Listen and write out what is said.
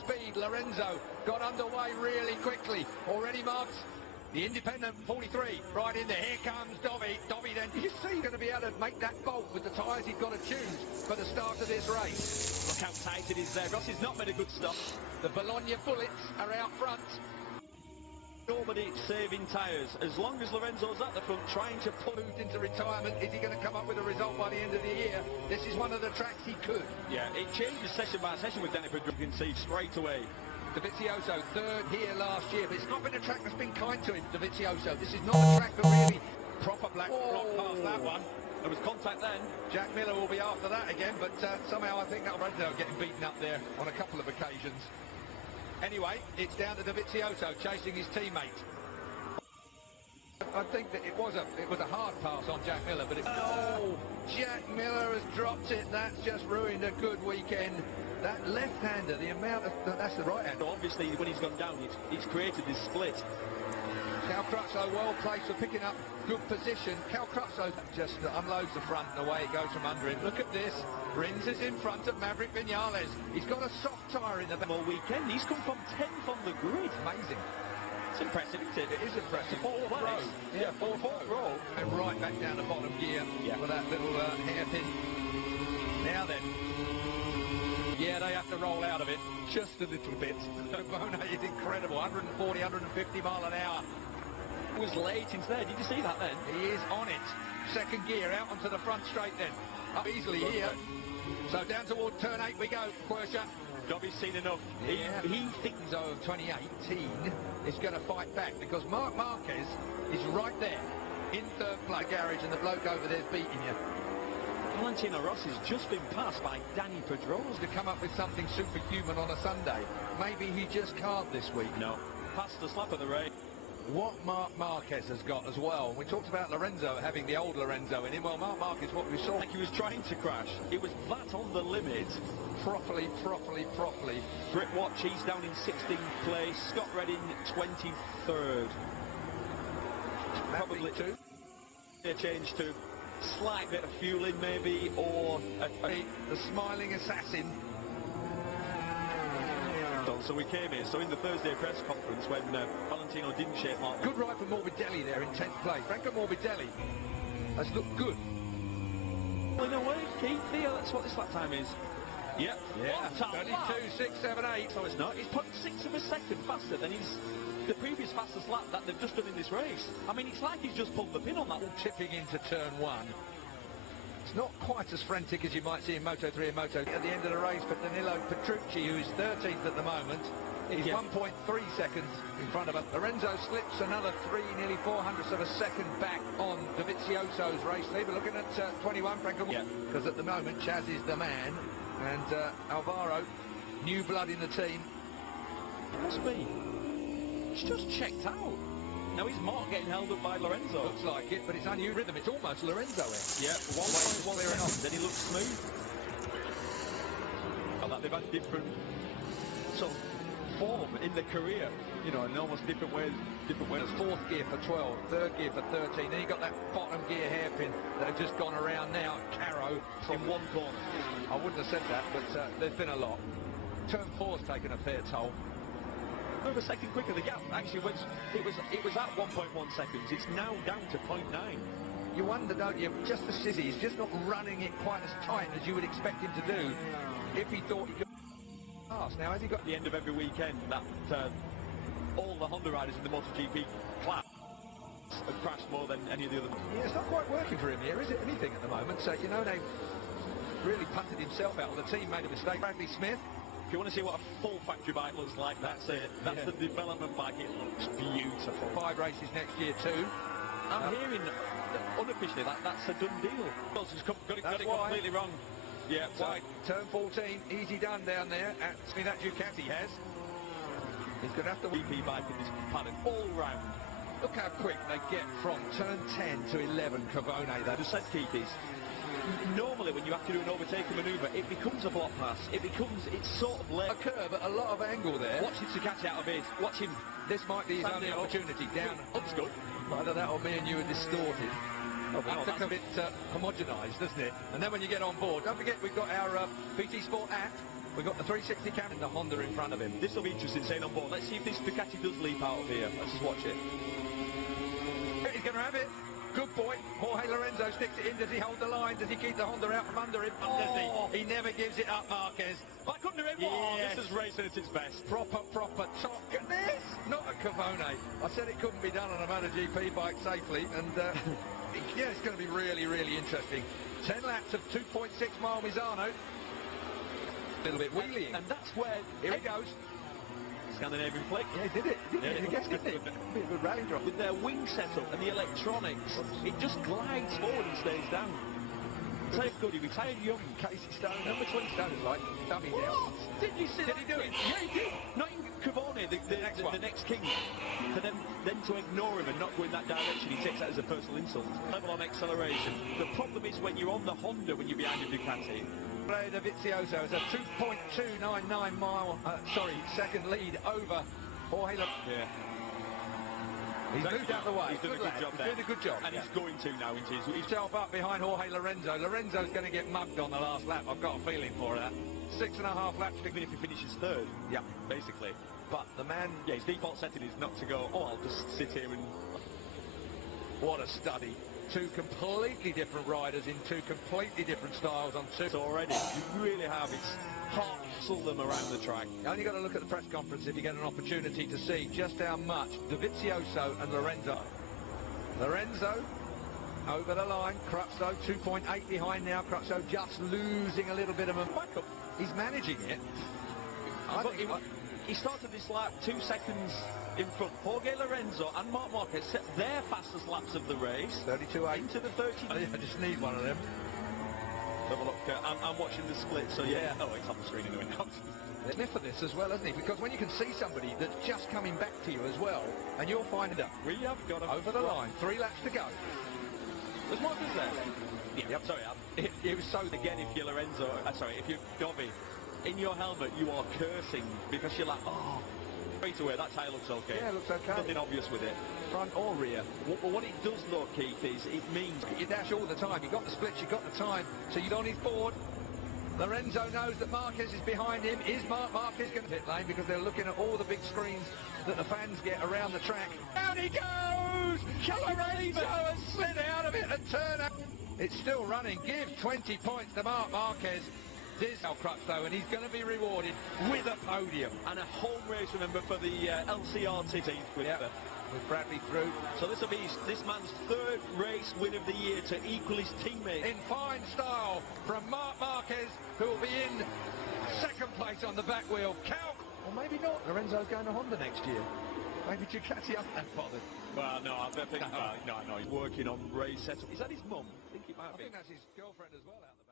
speed. Lorenzo got underway really quickly. Already marked the independent 43 right in there. Here comes Dobby. Dobby then, you see, he's going to be able to make that bolt with the tyres he's got to choose for the start of this race. Look how tight it is there. Ross has not made a good stop. The Bologna bullets are out front. Nobody saving tyres. As long as Lorenzo's at the front trying to put into retirement, is he going to come up with a result by the end of the year? This is one of the tracks he could. Yeah, it changes session by session with Danny Pedro. You can see straight away. Dovizioso, third here last year, but it's not been a track that's been kind to him, Dovizioso. This is not a track that really proper black block past that one. There was contact then. Jack Miller will be after that again, but somehow I think Lorenzo getting beaten up there on a couple of occasions. Anyway, it's down to Dovizioso chasing his teammate. I think that it was a hard pass on Jack Miller, but Jack Miller has dropped it. That's just ruined a good weekend. That left-hander, the amount of that's the right-hander. Obviously, when he's gone down, it's created this split. Cal Crutchlow well placed for picking up good position. Cal Crutchlow just unloads the front and away it goes from under him. Look at this. Rins is in front of Maverick Vinales. He's got a soft tyre in the back. All weekend, he's come from 10th on the grid. Amazing. It's impressive, isn't it? It is impressive. Fourth row. Yeah, fourth row. And right back down the bottom gear with that little hairpin. Now then. Yeah, they have to roll out of it just a little bit. Carbone is incredible. 140, 150 mile an hour. He was late instead. Did you see that then? He is on it. Second gear out onto the front straight then. Up easily here. So down toward turn 8 we go. Quersha. Dobby's seen enough. Yeah. He thinks of 2018 is going to fight back because Marc Marquez is right there in third place garage and the bloke over there's beating you. Valentino Rossi has just been passed by Danny Pedrosa. To come up with something superhuman on a Sunday. Maybe he just can't this week. No. Passed the slap of the race. What Marc Marquez has got as well. We talked about Lorenzo having the old Lorenzo in him. Well, Marc Marquez, what we saw. Like he was trying to crash. It was that on the limit. Properly. Britt Watch, he's down in 16th place. Scott Redding, 23rd. Probably too. A change to slight bit of fueling maybe, or the smiling assassin. So we came in, so in the Thursday press conference when Valentino didn't shake Mark. Good ride for Morbidelli there in 10th place. Franco Morbidelli has looked good. Well, in a way, Keith, that's what this lap time is. Yep. Yeah. 32, 6, 7, 8. So it's not. He's 0.6 of a second faster than the previous fastest lap that they've just done in this race. I mean, it's like he's just pulled the pin on that. Tipping into turn 1. It's not quite as frantic as you might see in Moto3 and Moto at the end of the race, but Danilo Petrucci, who is 13th at the moment, is 1.3 seconds in front of him. Lorenzo slips another 3, nearly 400ths of a second back on Dovizioso's race lead. We're looking at 21, Franco, because at the moment Chaz is the man, and Alvaro, new blood in the team. Must be. He's just checked out. Now he's Mark getting held up by Lorenzo. Looks like it, but it's unusual rhythm. It's almost Lorenzo-esque. Yeah, one clearing off. Then he looks smooth. Like they've had different sort of form in their career, you know, in almost different ways. Fourth gear for 12, third gear for 13. Then you got that bottom gear hairpin that have just gone around now. Caro from one corner. I wouldn't have said that, but there's been a lot. Turn 4's taken a fair toll. Over a second quicker, the gap actually was, it was at 1.1 seconds. It's now down to 0.9. You wonder, don't you, just the Sizzy, he's just not running it quite as tight as you would expect him to do if he thought he could pass. Now, has he got the end of every weekend that all the Honda riders in the Motogp class have crashed more than any of the other? Yeah, it's not quite working for him here, is it? Anything at the moment. So, you know, they've really punted himself out. The team made a mistake. Bradley Smith. If you want to see what a full factory bike looks like, that's it. That's the development bike. It looks beautiful. 5 races next year too. I'm hearing unofficially that's a done deal. Got it completely wrong. Yeah, so, turn 14, easy done down there. That Ducati has. He's going to have to VP bike in this paddock all round. Look how quick they get from turn 10 to 11, Carbone. They just said, Keith, normally when you have to do an overtaking manoeuvre, it becomes a block pass. It's sort of a curve at a lot of angle there. Watch Tsukaki out of it. Watch him. This might be his only opportunity. Down. Looks good. Either that or me and you are distorted. That's a bit homogenised, doesn't it? And then when you get on board, don't forget we've got our PT Sport app. We've got the 360 camera and the Honda in front of him. This will be interesting, staying on board. Let's see if this Ducati does leap out of here. Let's just watch it. He's going to have it. Good boy. Jorge Lorenzo sticks it in. Does he hold the line? Does he keep the Honda out from under him? Oh. He never gives it up, Marquez. Back under him. Yes. Oh, this is racing at its best. Proper top. Goodness. Not a Cavone. I said it couldn't be done on a Motogp bike safely. And yeah, it's going to be really, really interesting. 10 laps of 2.6 mile Misano. A little bit wheeling. And that's where... Here he goes. Scandinavian flick. Yeah, he did it. Didn't he? Didn't he? Be a good rally drop. With their wing setup and the electronics, it just glides forward and stays down. Take good, he retired young. Casey Stone, number 20 Stone is like dummy now. Did you see Did that? he do it? Yeah, he did. Not in Cavone, the next king. For them then to ignore him and not go in that direction, he takes that as a personal insult. Level on acceleration. The problem is when you're on the Honda, when you're behind a Ducati. Dovizioso has a 2.299 second lead over Jorge. Yeah. He's moved out of the way. He's done a good job there. He's doing a good job. And he's going to now into his... He's himself up behind Jorge Lorenzo. Lorenzo's going to get mugged on the last lap. I've got a feeling for that. 6.5 laps. Even if he finishes third. Yeah. Basically. But the man... Yeah, his default setting is not to go, oh, I'll just sit here and... What a study. Two completely different riders in two completely different styles on two. So already, you really have it's hustle them around the track. You only got to look at the press conference if you get an opportunity to see just how much Dovizioso and Lorenzo. Lorenzo over the line. Crutchlow 2.8 behind now. Crutchlow just losing a little bit of a backup. He's managing it. He started this lap 2 seconds in front. Jorge Lorenzo and Marc Marquez set their fastest laps of the race. 32.8. Into the 30. I just need one of them. Have a look. I'm watching the split, so yeah. Oh, it's on the screen anyway now. They're for this as well, isn't he? Because when you can see somebody that's just coming back to you as well, and you're finding out. We have got him. Over the line. 3 laps to go. There's Marquez there. Yeah. Yep. Sorry, it was so again. If you're Lorenzo, if you're Dovi, in your helmet, you are cursing because you're like, oh. Straight away, that tyre looks okay. Yeah, it looks okay. Nothing obvious with it. Front or rear. What it does though, Keith, is it means... You dash all the time. You've got the splits, you've got the time. So you're on his board. Lorenzo knows that Marquez is behind him. Is Marquez going to pit lane? Because they're looking at all the big screens that the fans get around the track. Down he goes! Lorenzo has slid out of it and turned out. It's still running. Give 20 points to Marc Marquez. This is Crutchlow, and he's going to be rewarded with a podium. And a home race, remember, for the LCRT team with Bradley through. So this will be this man's 3rd race win of the year to equal his teammate. In fine style from Marc Marquez, who will be in 2nd place on the back wheel. Count, or maybe not. Lorenzo's going to Honda next year. Maybe Ducati aren't that bothered. Well, no, I think no, he's working on race setup. Is that his mum? I think it might be. I think that's his girlfriend as well out the back.